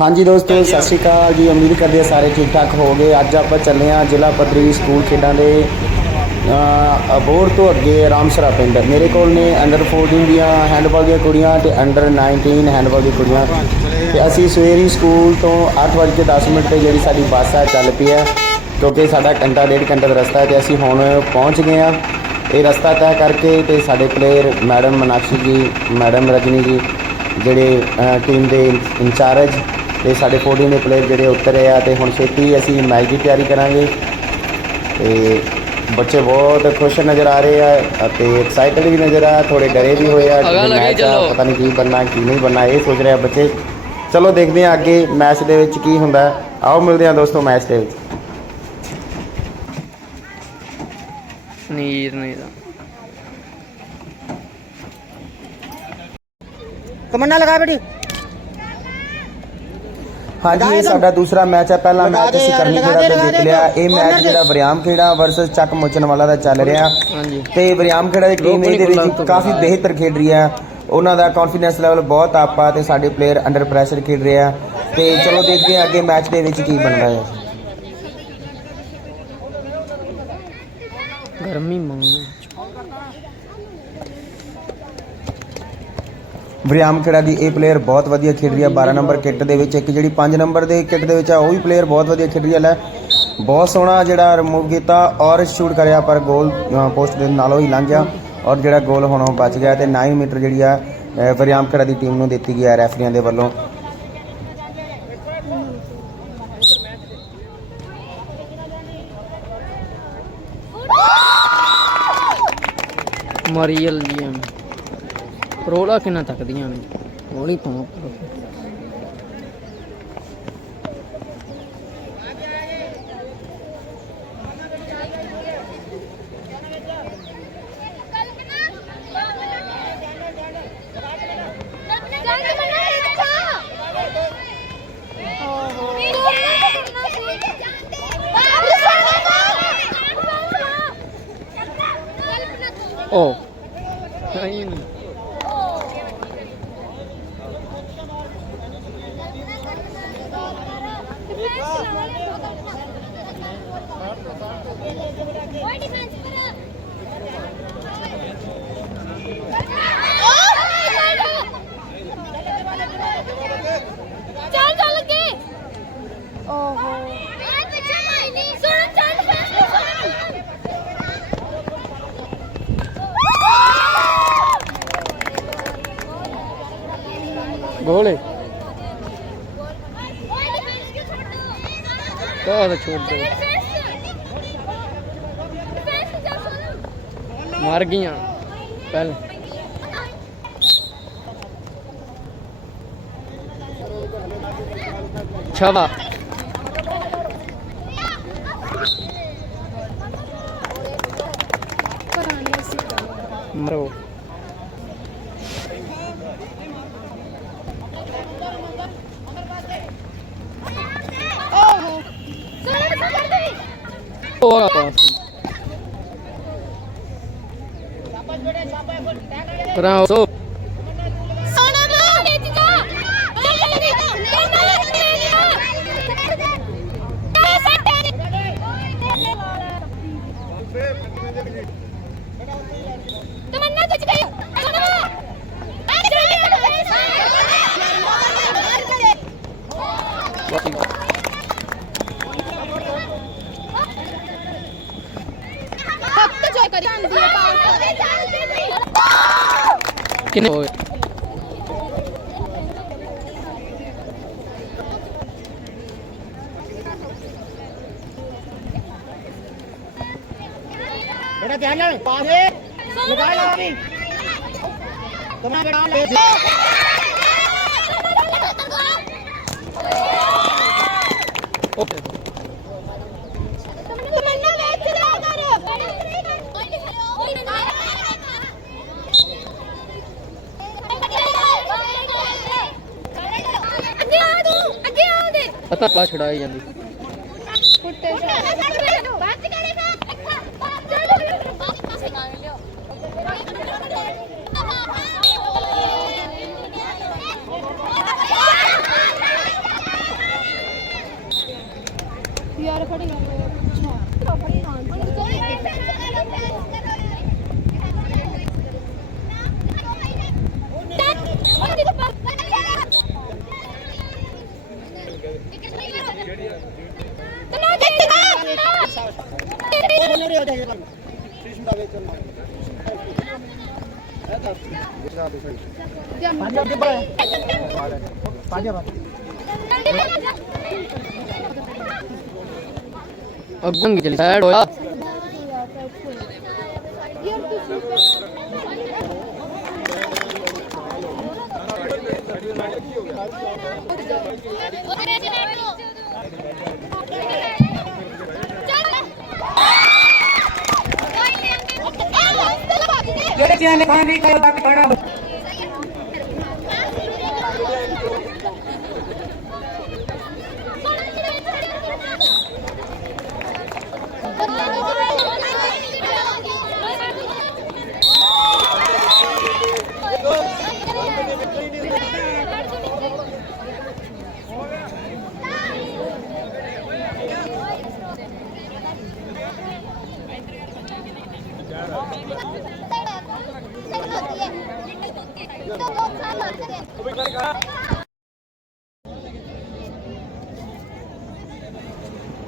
ਹਾਂਜੀ ਦੋਸਤੋ, ਸਤਿ ਸ਼੍ਰੀ ਅਕਾਲ ਜੀ। ਉਮੀਦ ਕਰਦੇ ਹਾਂ ਸਾਰੇ ਠੀਕ ਠਾਕ ਹੋਵੋਗੇ। ਅੱਜ ਆਪਾਂ ਚੱਲੇ ਹਾਂ ਜ਼ਿਲ੍ਹਾ ਪੱਧਰੀ ਸਕੂਲ ਖੇਡਾਂ ਦੇ ਅਬੋਰ ਤੋਂ ਅੱਗੇ ਰਾਮਸਰਾ ਪਿੰਡ। ਮੇਰੇ ਕੋਲ ਨੇ ਅੰਡਰ 14 ਦੀਆਂ ਹੈਂਡਬਾਲ ਦੀਆਂ ਕੁੜੀਆਂ ਤੇ ਅੰਡਰ 19 ਹੈਂਡਬਾਲ ਦੀਆਂ ਕੁੜੀਆਂ। ਤੇ ਅਸੀਂ ਸਵੇਰੀ ਸਕੂਲ ਤੋਂ 8:10 ਮਿੰਟ ਤੇ ਜਿਹੜੀ ਸਾਡੀ ਬੱਸ ਹੈ ਚੱਲ ਪਈ ਹੈ, ਕਿਉਂਕਿ ਸਾਡਾ ਘੰਟਾ, ਡੇਢ ਘੰਟਾ ਦਾ ਰਸਤਾ ਹੈ ਤੇ ਅਸੀਂ ਹੁਣ ਪਹੁੰਚ ਗਏ ਹਾਂ। ਇਹ ਰਸਤਾ ਤੈਅ ਕਰਕੇ ਤੇ ਸਾਡੇ ਪਲੇਅਰ ਮੈਡਮ ਮਨਾਕਸ਼ੀ ਜੀ, ਮੈਡਮ ਰਜਨੀ ਜੀ, ਜਿਹੜੇ ਟੀਮ ਦੇ ਇੰਚਾਰਜ ਤੇ ਸਾਡੇ 14 ਦੇ ਪਲੇਅਰ ਜਿਹੜੇ ਉਤਰੇ ਆ ਤੇ ਹੁਣ ਛੇਤੀ ਅਸੀਂ ਮੈਚ ਦੀ ਤਿਆਰੀ ਕਰਾਂਗੇ। ਤੇ ਬੱਚੇ ਬਹੁਤ ਖੁਸ਼ ਨਜ਼ਰ ਆ ਰਹੇ ਆ ਅਤੇ ਐਕਸਾਈਟਡ ਵੀ ਨਜ਼ਰ ਆ ਥੋੜੇ ਡਰੇ ਵੀ ਹੋਏ ਆ ਮੈਚ ਦਾ ਪਤਾ ਨਹੀਂ ਕੀ ਬੰਨਾ ਕੀ ਨਹੀਂ ਬੰਨਾ ਇਹ ਸੋਚ ਰਿਹਾ ਬੱਚੇ। ਚਲੋ ਦੇਖਦੇ ਆ ਅੱਗੇ ਮੈਚ ਦੇ ਵਿੱਚ ਕੀ ਹੁੰਦਾ। ਆਓ ਮਿਲਦੇ ਆ ਦੋਸਤੋ ਮੈਚ ਦੇ ਵਿੱਚ। ਨੀਰ ਨਹੀਂ ਕਮੰਨਾ ਲਗਾ ਬੇਟੀ। ਹਾਂਜੀ ਇਹ ਸਾਡਾ ਦੂਸਰਾ ਮੈਚ ਹੈ। ਪਹਿਲਾ ਮੈਚ ਅਸੀਂ ਕਰਨੀ ਖੇੜਾ ਦੇ, ਤੇ ਜਿੱਤ ਲਿਆ। ਇਹ ਮੈਚ। ਜਿਹੜਾ ਬਰਿਆਮ ਖੇੜਾ ਵਰਸਸ ਚੱਕ ਮੋਚਨ ਵਾਲਾ ਦਾ ਚੱਲ ਰਿਹਾ। ਹਾਂਜੀ। ਤੇ ਬਰਿਆਮ ਖੇੜਾ ਦੀ ਟੀਮ ਇਹਦੇ ਵਿੱਚ ਕਾਫੀ ਬਿਹਤਰ ਖੇਡ ਰਹੀ ਹੈ। ਉਹਨਾਂ ਦਾ ਕੌਨਫੀਡੈਂਸ ਲੈਵਲ ਬਹੁਤ ਅਪ ਆ ਤੇ ਸਾਡੇ ਪਲੇਅਰ ਅੰਡਰ ਪ੍ਰੈਸ਼ਰ ਖੇਡ ਰਹੇ ਆ। ਤੇ ਚਲੋ ਦੇਖਦੇ ਹਾਂ ਅੱਗੇ ਮੈਚ ਦੇ ਵਿੱਚ ਕੀ ਬਣਦਾ ਹੈ। ਗਰਮੀ ਮੰਗ ਬਰਿਆਮ ਖੇੜਾ ਦੀ ਇਹ ਪਲੇਅਰ ਬਹੁਤ ਵਧੀਆ ਖੇਡ ਰਹੀ ਹੈ 12 ਨੰਬਰ ਕਿੱਟ ਦੇ ਵਿੱਚ ਇੱਕ ਜਿਹੜੀ 5 ਨੰਬਰ ਦੇ ਕਿੱਟ ਦੇ ਵਿੱਚ ਆ ਉਹ ਵੀ ਪਲੇਅਰ ਬਹੁਤ ਵਧੀਆ ਖੇਡ ਰਹੀ ਹੈ ਲੈ। ਬਹੁਤ ਸੋਹਣਾ ਜਿਹੜਾ ਰਿਮੂਵ ਕੀਤਾ ਔਰ ਸ਼ੂਟ ਕਰਿਆ ਪਰ ਗੋਲ ਪੋਸਟ ਦੇ ਨਾਲੋਂ ਹੀ ਲੰਘ ਗਿਆ। ਔਰ ਜਿਹੜਾ ਗੋਲ ਹੁਣ ਉਹ ਬਚ ਗਿਆ ਤੇ 9 ਮੀਟਰ ਜਿਹੜੀ ਆ ਅ, ਬਰਿਆਮ ਖੇੜਾ ਦੀ ਟੀਮ ਨੂੰ ਦਿੱਤੀ ਗਈ ਹੈ ਰੈਫਰੀਆਂ ਦੇ ਵੱਲੋਂ। ਮਰੀਅਲ ਜੀ। ਐਮ ਕਿੰਨਾ ਤੱਕਦੀਆਂ ਨੇ। ਹੌਲੀ ਤੋਂ ਉੱਪਰ। ਓ ਨਹੀਂ ਨਹੀਂ। ਚੱਲ ਚੱਲ ਅੱਗੇ ਓਹੋ ਮੈਂ ਪਿੱਛੇ ਭਾਈ ਨਹੀਂ ਸੁਣ ਚੱਲ ਫਾਸਟ ਗੋਲ ਹੈ ਓਏ ਡਿਫੈਂਸ ਕਿਉਂ ਛੱਡ ਦੋ ਕਾਹ ਦਾ ਛੋੜ ਦੇ ਡਿਫੈਂਸ ਡਿਫੈਂਸ ਜਾ ਸੁਣ ਮਰ ਗਈਆਂ ਪਹਿਲ ਛਵਾ ਮਰੋ ਓਹੋ ਸੁਣ ਸੁਣ ਦੇ ਹੋਗਾ ਪਾਸ ਕਰਾਂ ਸੋ ਸੋਨਾ ਬਾ ਵਿੱਚ ਜਾ ਚੱਲ ਜਲਦੀ ਕਰਨਾ ਲੱਗਦੇ ਨਹੀਂ ਆ ਸੱਟ ਤਮੰਨਾ ਕੁਝ ਗਈ ਸੋਨਾ ਆ ਬਾਕੀ ਹੱਥ ਜੋ ਕਰੀ ਜਾਂਦੀ ਹੈ ਪਾਸ ਚੱਲਦੀ ਨਹੀਂ ਕਿੰਨੇ ਹੋਏ बेटा ध्यान लग पास है लगा लो अभी तमन्ना बेटा ਪਤਾ ਪਾ ਛੜਾਈ ਜਾਂਦੀ। ਕੁੱਤੇ ਬਾਤ ਕਰੇਗਾ ਚੱਲ ਪਾਸੇ ਗਾ ਲਿਓ ਹੋ ਜਾਏ ਪਰ ਸ਼ੀਸ਼ੂ ਦਾ ਵੇਚਣ ਪੰਜ ਅੱਗੇ ਬੜਾ ਪੰਜ ਆ ਅੱਗੋਂ ਚਲੀ ਸਾਈਡ ਹੋਇਆ ਜਿਹੜੇ ਚੀਜ਼ਾਂ ਨੇ ਖਾਣ ਦੀ ਪੜਾ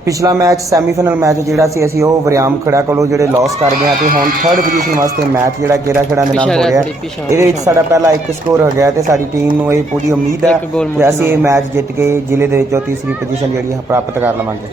ਪਿਛਲਾ ਮੈਚ ਸੈਮੀਫਾਈਨਲ ਮੈਚ ਜਿਹੜਾ ਸੀ ਅਸੀਂ ਉਹ ਵਰਿਆਮ ਖੜਾ ਕੋਲੋਂ ਜਿਹੜੇ ਲਾਸ ਕਰ ਗਏ ਹਾਂ ਤੇ ਹੁਣ ਥਰਡ ਪੋਜੀਸ਼ਨ ਵਾਸਤੇ ਮੈਚ ਜਿਹੜਾ ਗੇਰਾ ਖੇੜਾ ਦੇ ਨਾਲ ਹੋ ਰਿਹਾ ਇਹਦੇ ਵਿੱਚ। ਸਾਡਾ ਪਹਿਲਾ ਇੱਕ ਸਕੋਰ ਹੋ ਗਿਆ ਤੇ ਸਾਡੀ ਟੀਮ ਨੂੰ ਇਹ ਪੂਰੀ ਉਮੀਦ ਹੈ ਕਿ ਅਸੀਂ ਇਹ। ਮੈਚ ਜਿੱਤ ਕੇ ਜ਼ਿਲ੍ਹੇ ਦੇ ਵਿੱਚੋਂ ਤੀਸਰੀ ਪੋਜੀਸ਼ਨ ਜਿਹੜੀ ਪ੍ਰਾਪਤ ਕਰ ਲਵਾਂਗੇ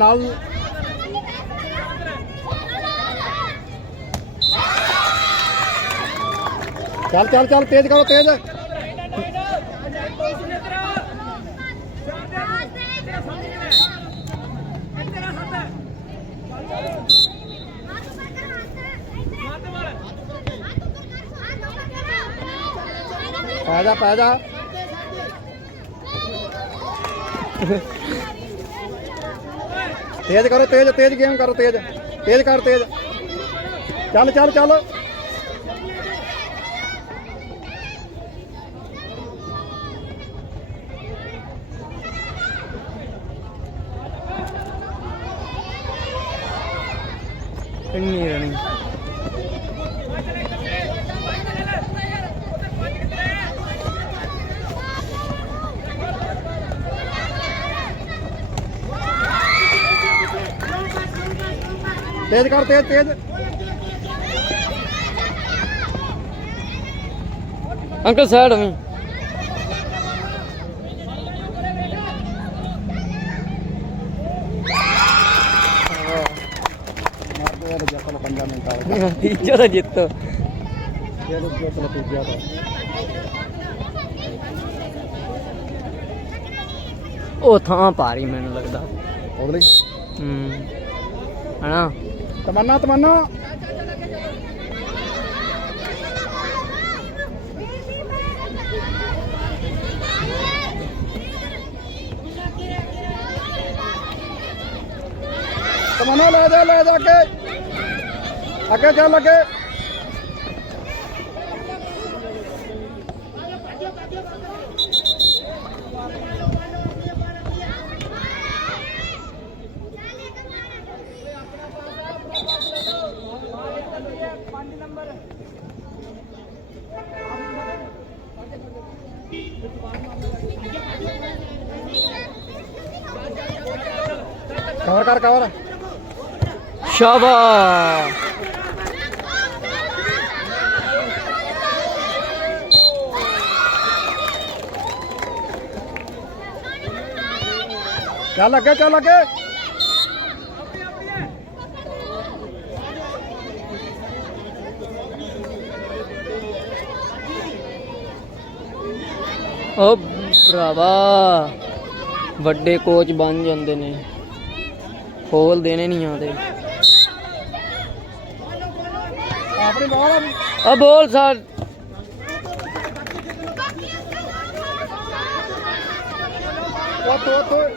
ਨਾਲ ਚੱਲ ਚੱਲ ਚੱਲ ਤੇਜ਼ ਕਰੋ ਤੇਜ਼। ਪੈ ਜਾ ਪੈ ਜਾ। ਤੇਜ਼ ਕਰੋ, ਤੇਜ਼ ਤੇਜ਼ ਗੇਮ ਕਰੋ, ਤੇਜ਼। ਤੇਜ਼ ਕਰ, ਤੇਜ਼। ਚੱਲ ਚੱਲ ਚੱਲ। ਇੰਨੀ ਰਣੀ ਤੇਜ਼ ਕਰ ਤੇਜ਼ ਤੇਜ਼। ਅੰਕਲ ਸਾਈਡ ਵੀ ਮਾਰ ਦੇ ਯਾਰ ਜੱਫਲ 5 ਮਿੰਟ ਆ ਤੀਜਾ ਦਾ ਜਿੱਤ। ਲੋਕ ਜੱਫਲ ਤੀਜਾ ਦਾ ਉਹ ਥਾਂ ਭਾਰੀ ਮੈਨੂੰ ਲੱਗਦਾ। ਉਹਦੇ ਹੂੰ। ਹਨਾ? ਤਮੰਨਾ ਤਮੰਨਾ। ਤਮੰਨਾ ਲੈ ਜਾ ਲੈ ਜਾ ਅੱਗੇ। ਅੱਗੇ ਚੱਲ ਅੱਗੇ। ਕਵਰ ਕਰ ਕਵਰ ਸ਼ਾਬਾਸ਼। ਚੱਲ ਅੱਗੇ ਚੱਲ ਅੱਗੇ। ਓ ਭਰਾਵਾ ਵੱਡੇ ਕੋਚ ਬਣ ਜਾਂਦੇ ਨੇ। ਖੋਲ ਦੇਣੇ ਨਹੀਂ ਆਉਂਦੇ। ਆਪਣੀ ਬਾਲ ਆ ਬੋਲ ਸਰ। ਉਹ ਤੋ ਤੋ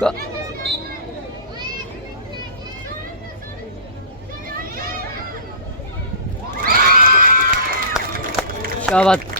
ਕ- ਸ਼ਾਬਾਸ਼।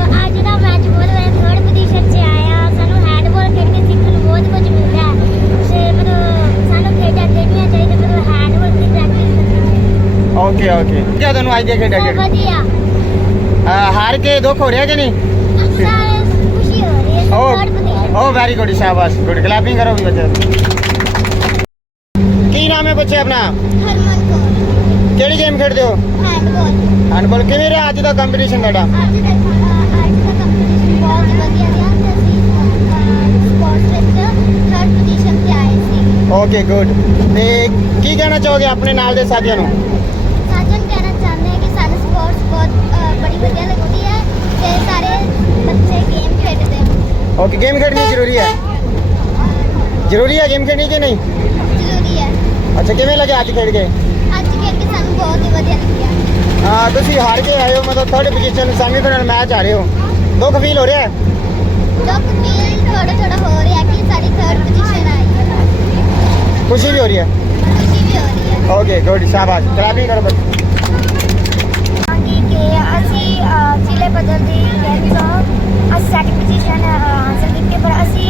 ਓਕੇ ਓਕੇ ਕਿਆ ਤੁਹਾਨੂੰ ਖੇਡਿਆ ਬਹੁਤ ਖੇਡ। ਵਧੀਆ। ਹਾਰ ਕੇ ਦੁੱਖ ਹੋ ਰਿਹਾ ਕਿ ਨਹੀਂ? ਖੁਸ਼ੀ ਹੋ ਰਹੀ ਹੈ third position oh very good ਸ਼ਾਬਾਸ਼। ਗੁੱਡ ਕਲੈਪਿੰਗ ਕਰੋ ਵੀ ਬੱਚੇ ਕੀ ਨਾਮ ਹੈ ਬੱਚੇ ਆਪਣਾ? ਹਰਮਨ ਕੌਰ। ਕਿਹੜੀ ਗੇਮ ਖੇਡਦੇ ਹੋ? ਹੈਂਡਬਾਲ ਹੈਂਡਬਾਲ ਕਿਵੇਂ ਰਿਹਾ ਅੱਜ ਦਾ ਕੰਪੀਟੀਸ਼ਨ ਤੁਹਾਡਾ? ਅੱਜ ਦਾ ਅੱਜ ਦਾ ਕੰਪੀਟੀਸ਼ਨ ਬਹੁਤ ਵਧੀਆ ਰਿਹਾ ਤੇ ਅਸੀਂ ਸਪੋਰਟਸ ਵਿੱਚ ਥਰਡ ਪੋਜੀਸ਼ਨ ਤੇ ਆਏ ਸੀ। ਓਕੇ ਗੁੱਡ ਤੇ ਕੀ ਕਹਿਣਾ ਚਾਹੋਗੇ ਆਪਣੇ ਨਾਲ ਦੇ ਸਾਥੀਆਂ ਨੂੰ ਸਾਜਨ ਕਹਿਣਾ ਚਾਹੁੰਦੇ ਹਾਂ ਕਿ ਸਾਨੂੰ ਸਪੋਰਟਸ ਬਹੁਤ ਅ, ਬੜੀ ਵਧੀਆ ਲੱਗਦੀ ਹੈ ਤੇ ਸਾਰੇ ਬੱਚੇ ਗੇਮ ਖੇਡਦੇ ਹਨ ਓਕੇ ਗੇਮ ਖੇਡਣੀ ਜ਼ਰੂਰੀ ਹੈ? ਜ਼ਰੂਰੀ ਹੈ ਗੇਮ ਖੇਡਣੀ ਕਿ ਨਹੀਂ? ਜ਼ਰੂਰੀ ਹੈ। ਅੱਛਾ ਕਿਵੇਂ ਲੱਗਿਆ ਅੱਜ ਖੇਡ ਕੇ? ਅੱਜ ਖੇਡ ਕੇ ਸਾਨੂੰ ਬਹੁਤ ਹੀ ਵਧੀਆ ਲੱਗਿਆ। ਹਾਂ ਤੁਸੀਂ ਹਾਰ ਕੇ ਆਏ ਹੋ ਮਤਲਬ ਥਰਡ ਪੋਜੀਸ਼ਨ ਸੈਮੀਫਾਈਨਲ ਮੈਚ ਆ ਰਹੇ ਹੋ। ਦੁੱਖ ਫੀਲ ਹੋ ਰਿਹਾ? ਹੈ ਦੁੱਖ ਫੀਲ ਥੋੜਾ ਥੋੜਾ ਹੋ ਰਿਹਾ ਕਿ ਸਾਡੀ ਥਰਡ ਪੋਜੀਸ਼ਨ ਆਈ ਹੈ। ਖੁਸ਼ੀ ਵੀ ਹੋ ਰਹੀ ਹੈ? ਖੁਸ਼ੀ ਵੀ ਹੋ ਰਹੀ ਹੈ। ਓਕੇ ਗੁੱਡ ਸ਼ਾਬਾਸ਼। ਕਲੈਪਿੰਗ ਕਰੋ ਬੱਚੇ। ਕਿ ਅਸੀਂ ਜ਼ਿਲ੍ਹੇ ਪੱਧਰ ਦੀ ਗੇਮ ਤੋਂ ਅਸੀਂ ਸੈਕਿੰਡ ਪੋਜੀਸ਼ਨ ਹਾਸਲ ਕੀਤੀ ਪਰ ਅਸੀਂ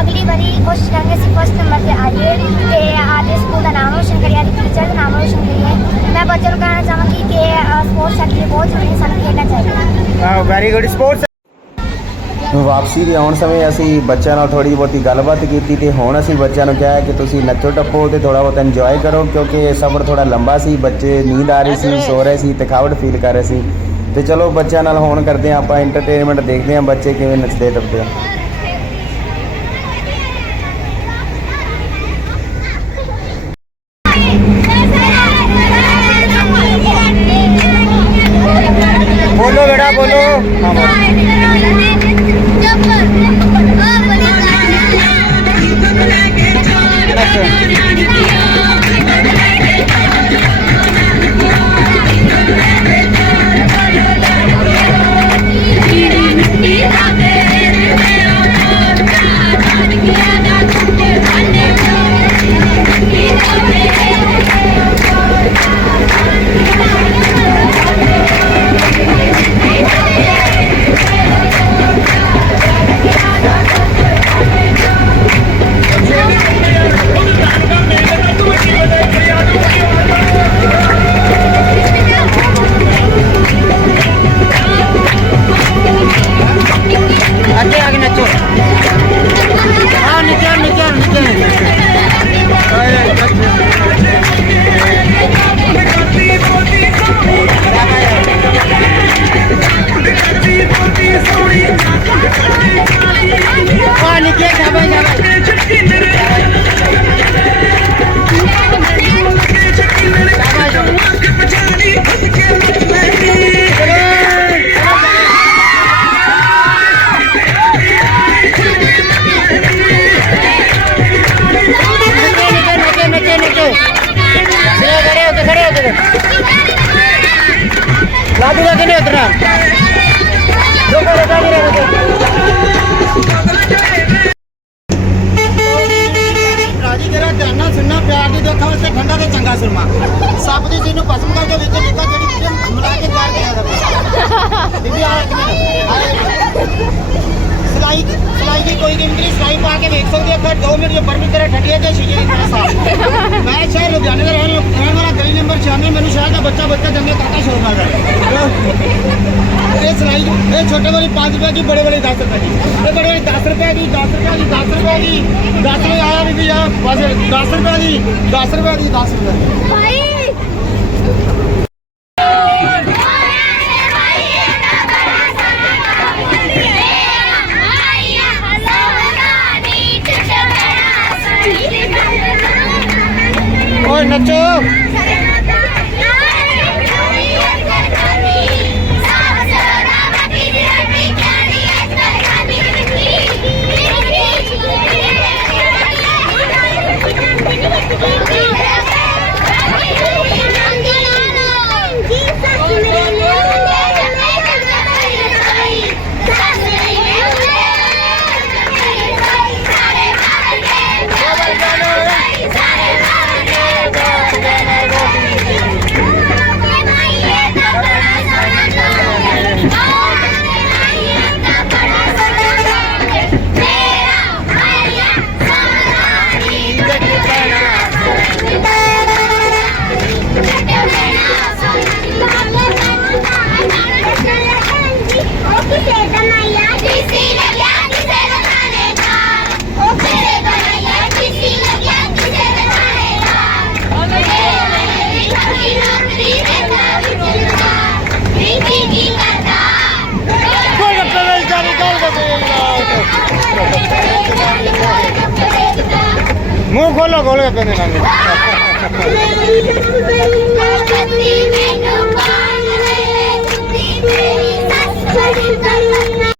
ਅਗਲੀ ਵਾਰੀ ਕੋਸ਼ਿਸ਼ ਕਰਾਂਗੇ ਅਸੀਂ ਫਸਟ ਨੰਬਰ ਤੇ ਆਈਏ ਤੇ ਆਦੇ ਸਕੂਲ ਦਾ ਨਾਮ ਰੋਸ਼ਨ ਕਰੀਏ ਆਦੇ ਟੀਚਰ ਦਾ ਨਾਮ ਰੋਸ਼ਨ ਕਰੀਏ। ਮੈਂ ਬੱਚਿਆਂ ਨੂੰ ਕਹਿਣਾ ਚਾਹਾਂਗੀ ਕਿ ਸਪੋਰਟਸ ਸਾਡੇ ਲਈ ਬਹੁਤ ਜ਼ਰੂਰੀ ਹੈ ਸਾਨੂੰ ਖੇਡਣਾ ਚਾਹੀਦਾ ਹਾਂ। ਵੈਰੀ ਗੁੱਡ ਸਪੋਰਟਸ ਵਾਪਸੀ ਦੇ ਆਉਣ ਸਮੇਂ ਅਸੀਂ ਬੱਚਿਆਂ ਨਾਲ ਥੋੜੀ ਬਹੁਤੀ ਗੱਲਬਾਤ ਕੀਤੀ ਤੇ ਹੁਣ ਅਸੀਂ ਬੱਚਿਆਂ ਨੂੰ ਕਿਹਾ ਕਿ ਤੁਸੀਂ ਨੱਚੋ ਟੱਪੋ ਤੇ ਥੋੜਾ ਬਹੁਤ ਇੰਜੋਏ ਕਰੋ ਕਿਉਂਕਿ ਸਫ਼ਰ ਥੋੜਾ ਲੰਬਾ ਸੀ ਬੱਚੇ ਨੀਂਦ ਆ ਰਹੀ ਸੀ ਸੋ ਰਹੇ ਸੀ ਥਕਾਵਟ ਫੀਲ ਕਰ ਰਹੇ ਸੀ। ਤੇ ਚਲੋ ਬੱਚਿਆਂ ਨਾਲ ਹੋਣ ਕਰਦੇ ਹਾਂ ਆਪਾਂ ਐਂਟਰਟੇਨਮੈਂਟ ਦੇਖਦੇ ਹਾਂ ਬੱਚੇ ਕਿਵੇਂ ਨੱਚਦੇ ਟੱਪਦੇ ਆ। ਨਹੀਂ ਉਤਰਨਾ ਰੁਕੋ ਰੁਕੋ ਵੀਰੇ ਰੁਕੋ ਰਾਜੀ, ਤੇਰਾ ਧਿਆਨ ਨਾਲ ਸੁਣਨਾ, ਪਿਆਰ ਦੀ ਦੇਖਾ ਵਾਸਤੇ ਠੰਡਾ ਤੇ ਚੰਗਾ ਸੁਰਮਾ। ਸੱਪ ਦੀ ਚੀਜ਼ ਨੂੰ ਭਸਮ ਕਰਕੇ ਵਿੱਚ ਨਿਕਾ ਜਿਹੜੀ ਚੀਜ਼ ਮਿਲਾ ਕੇ ਤਿਆਰ ਕਰਿਆ ਜਾਵੇ ਬੀਬੀ ਆ ਇੱਕ ਮਿੰਟ ਸਲਾਈ ਸਲਾਈ ਦੀ ਕੋਈ ਗਿਣਤੀ ਨਹੀਂ ਸਲਾਈ ਪਾ ਕੇ ਵੇਖ ਸਕਦੇ ਹੋ ਫਿਰ 2 ਮਿੰਟ ਜੇ ਬਰਮੀ ਤਰ੍ਹਾਂ ਠੰਡੀ ਤੇ ਸ਼ੀਸ਼ੇ ਦੀ ਤਰ੍ਹਾਂ ਸਾਫ਼ ਮੈਂ ਸ਼ਹਿਰ ਲੁਧਿਆਣੇ ਦਾ ਰਹਿਣ ਰਹਿਣ ਵਾਲਾ ਗਲੀ ਨੰਬਰ 96 ਮੈਨੂੰ ਸ਼ਹਿਰ ਦਾ ਬੱਚਾ ਬੱਚਾ ਜੰਗੇ ਕਾਕਾ ਸ਼ੋਰ ਮਾਰਦਾ ਹੈ ਇਹ ਸਲਾਈ ਇਹ ਛੋਟੇ ਵਾਲੀ 5 ਰੁਪਏ ਦੀ, ਬੜੇ ਵਾਲੀ 10 ਰੁਪਏ ਦੀ। ਇਹ ਬੜੇ ਵਾਲੀ 10 ਰੁਪਏ ਦੀ 10 ਰੁਪਏ ਦੀ 10 ਰੁਪਏ ਦੀ। 10 ਰੁਪਏ ਆਇਆ ਵੀ ਆ, ਬਸ 10 ਰੁਪਏ ਦੀ 10 ਰੁਪਏ ਦੀ 10 ਰੁਪਏ ਦੀ। ਮੂੰਹ ਖੋਲੋ ਖੋਲ ਗੱਪੇ ਦੇ